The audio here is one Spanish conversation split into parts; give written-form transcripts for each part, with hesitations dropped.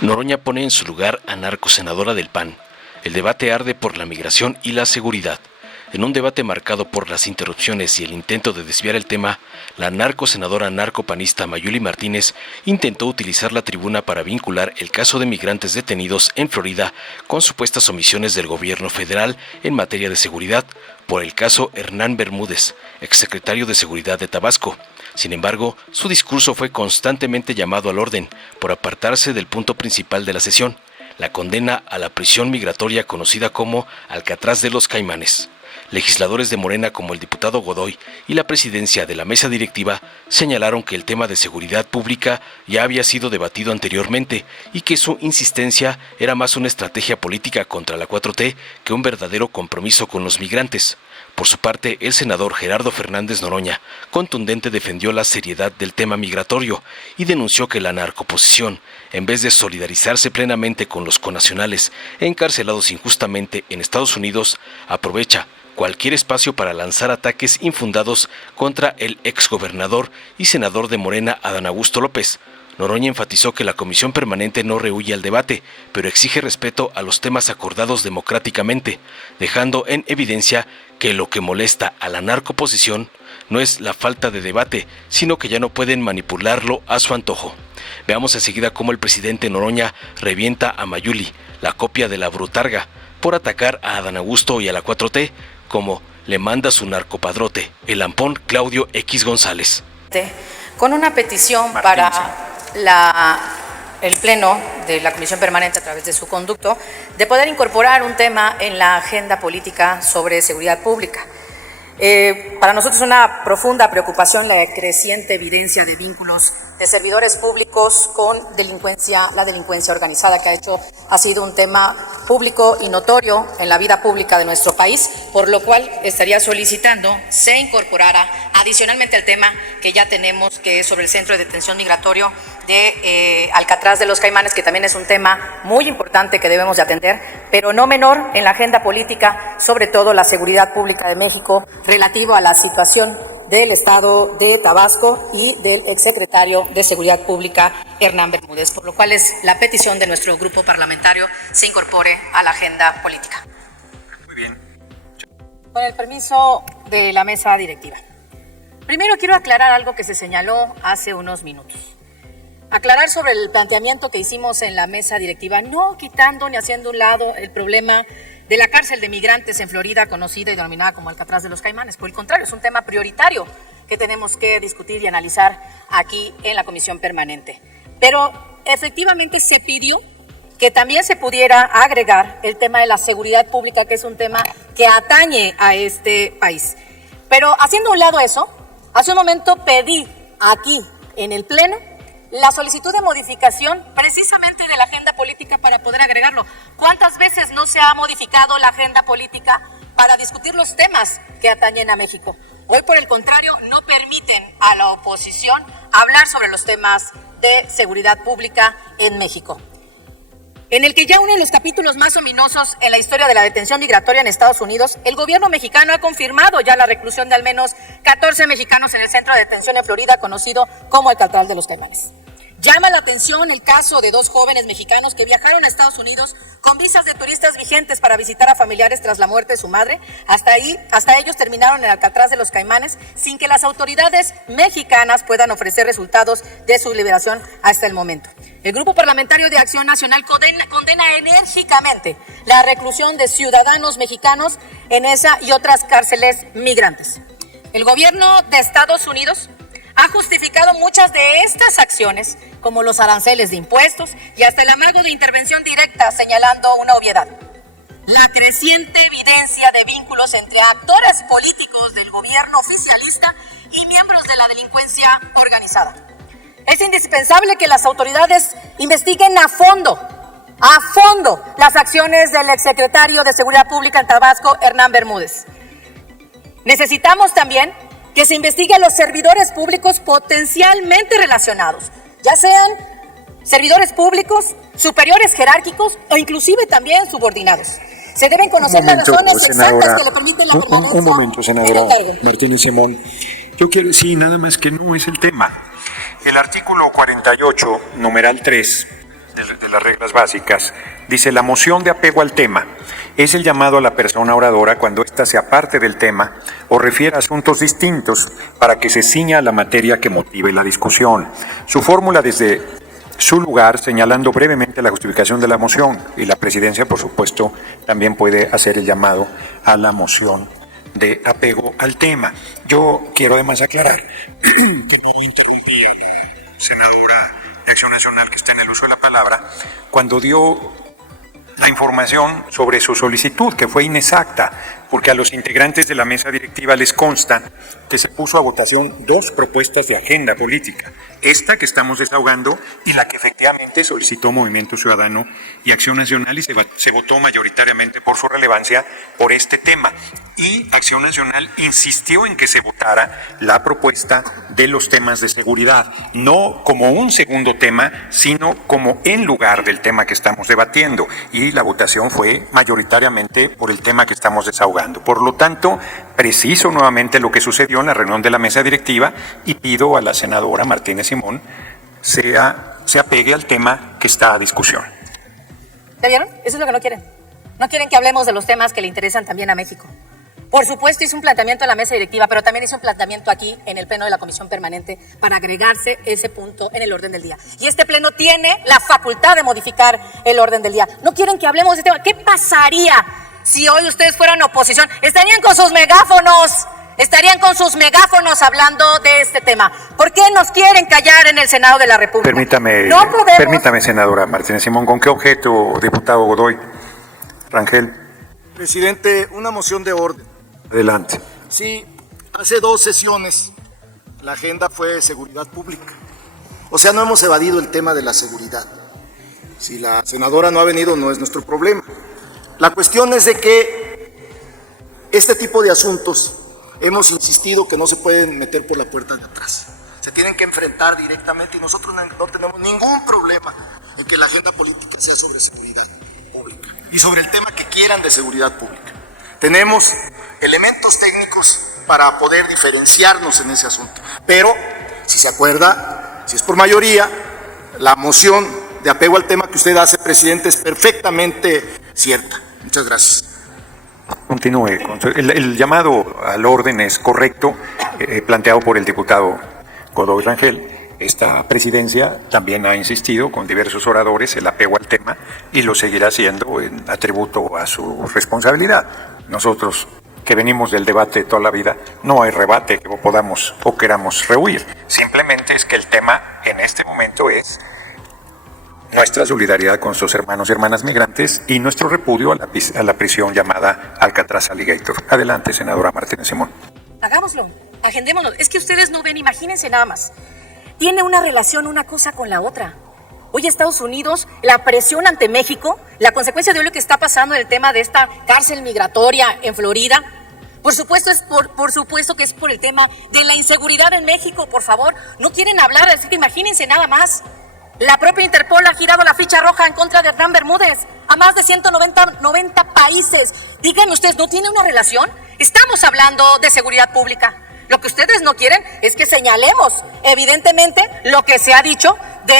Noroña pone en su lugar a narcosenadora del PAN. El debate arde por la migración y la seguridad. En un debate marcado por las interrupciones y el intento de desviar el tema, la narcosenadora narcopanista Mayuli Martínez intentó utilizar la tribuna para vincular el caso de migrantes detenidos en Florida con supuestas omisiones del gobierno federal en materia de seguridad por el caso Hernán Bermúdez, exsecretario de Seguridad de Tabasco. Sin embargo, su discurso fue constantemente llamado al orden por apartarse del punto principal de la sesión, la condena a la prisión migratoria conocida como Alcatraz de los Caimanes. Legisladores de Morena como el diputado Godoy y la presidencia de la mesa directiva señalaron que el tema de seguridad pública ya había sido debatido anteriormente y que su insistencia era más una estrategia política contra la 4T que un verdadero compromiso con los migrantes. Por su parte, el senador Gerardo Fernández Noroña contundente defendió la seriedad del tema migratorio y denunció que la narcoposición, en vez de solidarizarse plenamente con los connacionales encarcelados injustamente en Estados Unidos, aprovecha cualquier espacio para lanzar ataques infundados contra el exgobernador y senador de Morena, Adán Augusto López. Noroña enfatizó que la comisión permanente no rehúye al debate, pero exige respeto a los temas acordados democráticamente, dejando en evidencia que lo que molesta a la narcoposición no es la falta de debate, sino que ya no pueden manipularlo a su antojo. Veamos enseguida cómo el presidente Noroña revienta a Mayuli, la copia de la brutarga, por atacar a Adán Augusto y a la 4T, como le manda su narcopadrote, el ampón Claudio X González. Con una petición para el Pleno de la Comisión Permanente a través de su conducto, de poder incorporar un tema en la agenda política sobre seguridad pública. Para nosotros es una profunda preocupación la creciente evidencia de vínculos de servidores públicos con la delincuencia organizada, que ha sido un tema público y notorio en la vida pública de nuestro país, por lo cual estaría solicitando se incorporara adicionalmente al tema que ya tenemos, que es sobre el centro de detención migratorio de Alcatraz de los Caimanes, que también es un tema muy importante que debemos de atender, pero no menor en la agenda política, sobre todo la seguridad pública de México, relativo a la situación del Estado de Tabasco y del exsecretario de Seguridad Pública, Hernán Bermúdez, por lo cual es la petición de nuestro grupo parlamentario se incorpore a la agenda política. Muy bien. Con el permiso de la mesa directiva. Primero quiero aclarar algo que se señaló hace unos minutos. Aclarar sobre el planteamiento que hicimos en la mesa directiva, no quitando ni haciendo un lado el problema de la cárcel de migrantes en Florida, conocida y denominada como Alcatraz de los Caimanes. Por el contrario, es un tema prioritario que tenemos que discutir y analizar aquí en la Comisión Permanente. Pero efectivamente se pidió que también se pudiera agregar el tema de la seguridad pública, que es un tema que atañe a este país. Pero haciendo a un lado eso, hace un momento pedí aquí en el Pleno la solicitud de modificación precisamente de la agenda política para poder agregarlo. ¿Cuántas veces no se ha modificado la agenda política para discutir los temas que atañen a México? Hoy, por el contrario, no permiten a la oposición hablar sobre los temas de seguridad pública en México, en el que ya uno de los capítulos más ominosos en la historia de la detención migratoria en Estados Unidos, el gobierno mexicano ha confirmado ya la reclusión de al menos 14 mexicanos en el centro de detención en Florida, conocido como Alcatraz de los Caimanes. Llama la atención el caso de dos jóvenes mexicanos que viajaron a Estados Unidos con visas de turistas vigentes para visitar a familiares tras la muerte de su madre. Hasta ellos terminaron en Alcatraz de los Caimanes sin que las autoridades mexicanas puedan ofrecer resultados de su liberación hasta el momento. El Grupo Parlamentario de Acción Nacional condena enérgicamente la reclusión de ciudadanos mexicanos en esa y otras cárceles migrantes. El gobierno de Estados Unidos ha justificado muchas de estas acciones, como los aranceles de impuestos y hasta el amago de intervención directa, señalando una obviedad: la creciente evidencia de vínculos entre actores políticos del gobierno oficialista y miembros de la delincuencia organizada. Es indispensable que las autoridades investiguen a fondo las acciones del exsecretario de Seguridad Pública en Tabasco, Hernán Bermúdez. Necesitamos también que se investigue a los servidores públicos potencialmente relacionados, ya sean servidores públicos, superiores jerárquicos o inclusive también subordinados. Se deben conocer las razones exactas que le permiten la permanencia. Un momento, senadora Martínez Simón. Yo quiero decir nada más que no es el tema. El artículo 48, numeral 3, de las reglas básicas, dice: la moción de apego al tema es el llamado a la persona oradora cuando ésta se aparte del tema o refiere a asuntos distintos para que se ciña a la materia que motive la discusión. Su fórmula desde su lugar, señalando brevemente la justificación de la moción, y la presidencia, por supuesto, también puede hacer el llamado a la moción de apego al tema. Yo quiero además aclarar que no interrumpí a la senadora de Acción Nacional, que está en el uso de la palabra, cuando dio la información sobre su solicitud, que fue inexacta, porque a los integrantes de la mesa directiva les consta que se puso a votación 2 propuestas de agenda política, esta que estamos desahogando y la que efectivamente solicitó Movimiento Ciudadano y Acción Nacional, y se votó mayoritariamente por su relevancia por este tema. Y Acción Nacional insistió en que se votara la propuesta de los temas de seguridad, no como un segundo tema, sino como en lugar del tema que estamos debatiendo. Y la votación fue mayoritariamente por el tema que estamos desahogando. Por lo tanto, preciso nuevamente lo que sucedió en la reunión de la mesa directiva y pido a la senadora Martínez Simón se apegue al tema que está a discusión. ¿Ya vieron? Eso es lo que no quieren. No quieren que hablemos de los temas que le interesan también a México. Por supuesto, hizo un planteamiento en la mesa directiva, pero también hizo un planteamiento aquí en el pleno de la Comisión Permanente para agregarse ese punto en el orden del día. Y este pleno tiene la facultad de modificar el orden del día. No quieren que hablemos de este tema. ¿Qué pasaría si hoy ustedes fueran oposición? Estarían con sus megáfonos hablando de este tema. ¿Por qué nos quieren callar en el Senado de la República? Permítame, senadora Martínez Simón, ¿con qué objeto, diputado Godoy? Rangel. Presidente, una moción de orden. Adelante. Sí, hace 2 sesiones la agenda fue seguridad pública. O sea, no hemos evadido el tema de la seguridad. Si la senadora no ha venido, no es nuestro problema. La cuestión es de que este tipo de asuntos hemos insistido que no se pueden meter por la puerta de atrás. Se tienen que enfrentar directamente y nosotros no tenemos ningún problema en que la agenda política sea sobre seguridad pública y sobre el tema que quieran de seguridad pública. Tenemos elementos técnicos para poder diferenciarnos en ese asunto. Pero, si se acuerda, si es por mayoría, la moción de apego al tema que usted hace, presidente, es perfectamente cierta. Muchas gracias. Continúe. El llamado al orden es correcto, planteado por el diputado Godoy Rangel. Esta presidencia también ha insistido con diversos oradores el apego al tema y lo seguirá haciendo en atributo a su responsabilidad. Nosotros, que venimos del debate toda la vida, no hay rebate que podamos o queramos rehuir. Simplemente es que el tema en este momento es nuestra solidaridad con nuestros hermanos y hermanas migrantes y nuestro repudio a la prisión llamada Alcatraz Alligator. Adelante, senadora Martínez Simón. Hagámoslo, agendémonos. Es que ustedes no ven, imagínense nada más. Tiene una relación una cosa con la otra. Hoy Estados Unidos, la presión ante México, la consecuencia de lo que está pasando en el tema de esta cárcel migratoria en Florida, por supuesto que es por el tema de la inseguridad en México, por favor. No quieren hablar, así que imagínense nada más. La propia Interpol ha girado la ficha roja en contra de Hernán Bermúdez a más de 190 países. Díganme ustedes, ¿no tiene una relación? Estamos hablando de seguridad pública. Lo que ustedes no quieren es que señalemos, evidentemente, lo que se ha dicho de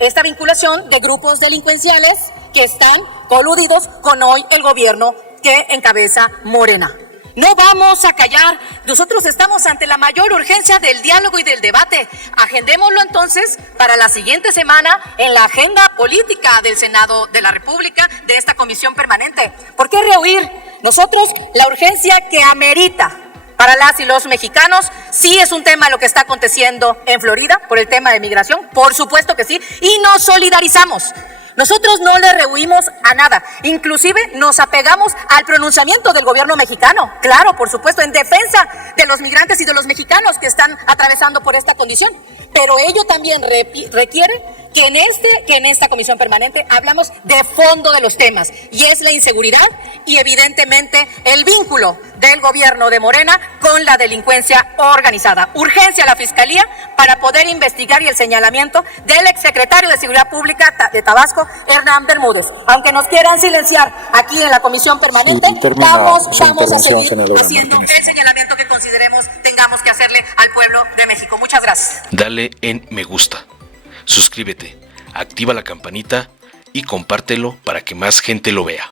esta vinculación de grupos delincuenciales que están coludidos con hoy el gobierno que encabeza Morena. No vamos a callar. Nosotros estamos ante la mayor urgencia del diálogo y del debate. Agendémoslo entonces para la siguiente semana en la agenda política del Senado de la República, de esta comisión permanente. ¿Por qué rehuir? Nosotros, la urgencia que amerita para las y los mexicanos, sí es un tema lo que está aconteciendo en Florida por el tema de migración, por supuesto que sí, y nos solidarizamos. Nosotros no le rehuimos a nada, inclusive nos apegamos al pronunciamiento del gobierno mexicano, claro, por supuesto, en defensa de los migrantes y de los mexicanos que están atravesando por esta condición, pero ello también requiere que en esta comisión permanente hablamos de fondo de los temas, y es la inseguridad y evidentemente el vínculo del gobierno de Morena con la delincuencia organizada. Urgencia a la Fiscalía para poder investigar y el señalamiento del exsecretario de Seguridad Pública de Tabasco, Hernán Bermúdez. Aunque nos quieran silenciar aquí en la comisión permanente, vamos a seguir haciendo el señalamiento que consideremos tengamos que hacerle al pueblo de México. Muchas gracias. Dale en me gusta. Suscríbete. activa la campanita y compártelo para que más gente lo vea.